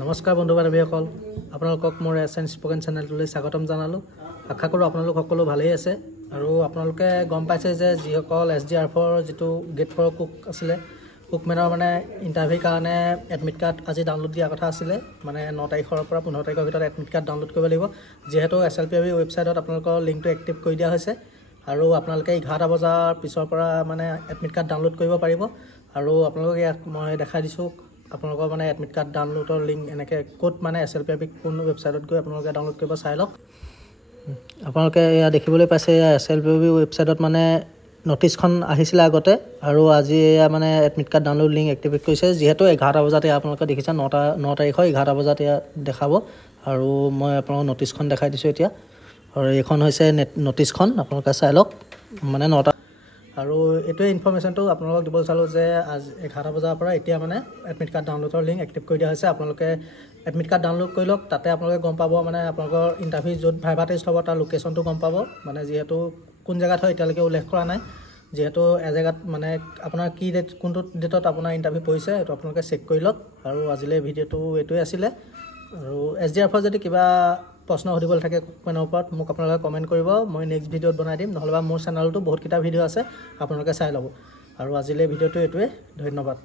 নমস্কাৰ বন্ধু বান্ধৱীসকল, আপোনালোকক মোৰ এছএন স্পকেন চেনেলটোলৈ স্বাগতম জনালোঁ। আশা কৰোঁ আপোনালোক সকলো ভালেই আছে। আৰু আপোনালোকে গম পাইছে যে যিসকল SDRFৰ যিটো গেট 4 কুক আছিলে, কুকমেনৰ মানে ইণ্টাৰভিউৰ কাৰণে এডমিট কাৰ্ড আজি ডাউনলোড দিয়া কথা আছিলে। মানে 9 তাৰিখৰ পৰা 15 তাৰিখৰ ভিতৰত এডমিট কাৰ্ড ডাউনলোড কৰিব লাগিব। যিহেতু SLPAB ৱেবছাইটত আপোনালোকৰ লিংকটো এক্টিভ কৰি দিয়া হৈছে আৰু আপোনালোকে 11টা বজাৰ পিছৰ পৰা মানে এডমিট কাৰ্ড ডাউনলোড কৰিব পাৰিব। আৰু আপোনালোকক ইয়াত মই দেখাই দিছোঁ আপোনালোকৰ মানে এডমিট কাৰ্ড ডাউনলোডৰ লিংক এনেকৈ ক'ত মানে SLPAB কোন ৱেবছাইটত গৈ আপোনালোকে ডাউনলোড কৰিব চাই লওক। আপোনালোকে এয়া দেখিবলৈ পাইছে, SLPAB ৱেবছাইটত মানে নটিছখন আহিছিলে আগতে, আৰু আজি এয়া মানে admit card download link activate কৰিছে। যিহেতু 11টা বজাত এয়া আপোনালোকে দেখিছে, 9 তাৰিখৰ 11টা বজাত এয়া দেখাব। আৰু মই আপোনালোকক নটিছখন দেখাই দিছোঁ এতিয়া, আৰু এইখন হৈছে নটিছখন, আপোনালোকে চাই লওক। মানে 9টা আৰু এইটোৱে ইনফৰ্মেশ্যনটো আপোনালোকক দিবলৈ চালোঁ যে আজি 11টা বজাৰ পৰা এতিয়া মানে এডমিট কাৰ্ড ডাউনলোডৰ লিংক এক্টিভ কৰি দিয়া হৈছে। আপোনালোকে এডমিট কাৰ্ড ডাউনলোড কৰি লওক। তাতে আপোনালোকে গম পাব মানে আপোনালোকৰ ইণ্টাৰভিউ য'ত ভাইভা টেষ্ট হ'ব তাৰ লোকেশ্যনটো গম পাব। মানে যিহেতু কোন জেগাত হয় এতিয়ালৈকে উল্লেখ কৰা নাই। যিহেতু এজেগাত মানে আপোনাৰ কি ডেট, কোনটো ডেটত আপোনাৰ ইণ্টাৰভিউ পৰিছে এইটো আপোনালোকে চেক কৰি লওক। আৰু আজিলৈ ভিডিঅ'টো এইটোৱে আছিলে। আৰু SDRFৰ যদি কিবা প্ৰশ্ন সুধিবলৈ থাকে কুকমেনৰ ওপৰত মোক আপোনালোকে কমেণ্ট কৰিব, মই নেক্সট ভিডিঅ'ত বনাই দিম। নহ'লে বা মোৰ চেনেলতো বহুতকেইটা ভিডিঅ' আছে, আপোনালোকে চাই ল'ব। আৰু আজিলৈ ভিডিঅ'টো এইটোৱে। ধন্যবাদ।